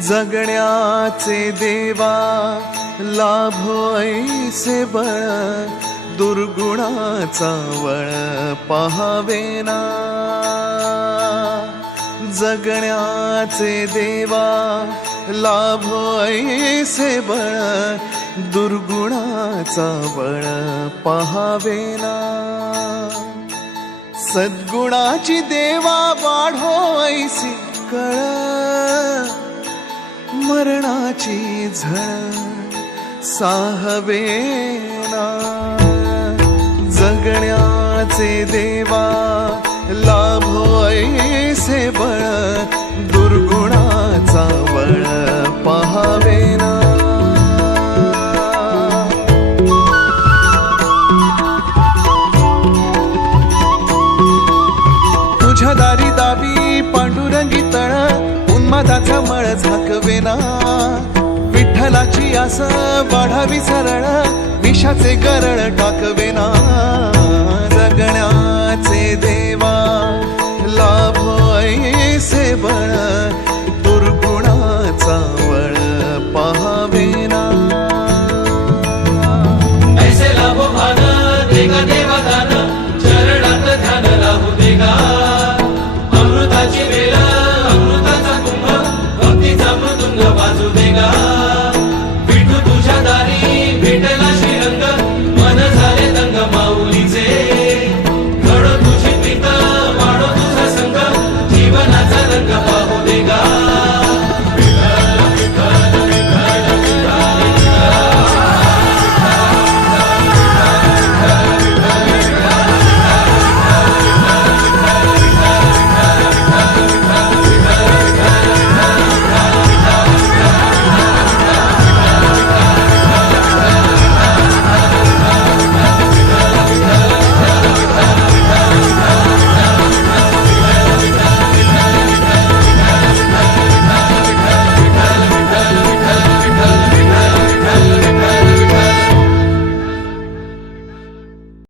जगण्याचे देवा लाभो ऐसे बळ, दुर्गुणाचा वळ पहावेना। जगण्याचे देवा लाभो ऐसे बळ, दुर्गुणाचा बळ पहावेना। सद्गुणाची देवा वाढो ऐसी कळ, मरणाची झळ साहवेना। जगण्याचे देवा लाभो ऐसे बळ, दुर्गुणाचा बळ पहावेना। तुझ्या दारी दावी पांडुरंगी तळ, उन्मादाचा मळ झाकवेना। विठ्ठलाची आस वाढावी सरळ, विषाचे गरळ टाकवेना। जगण्याचे देवा लाभो ऐसे बळ,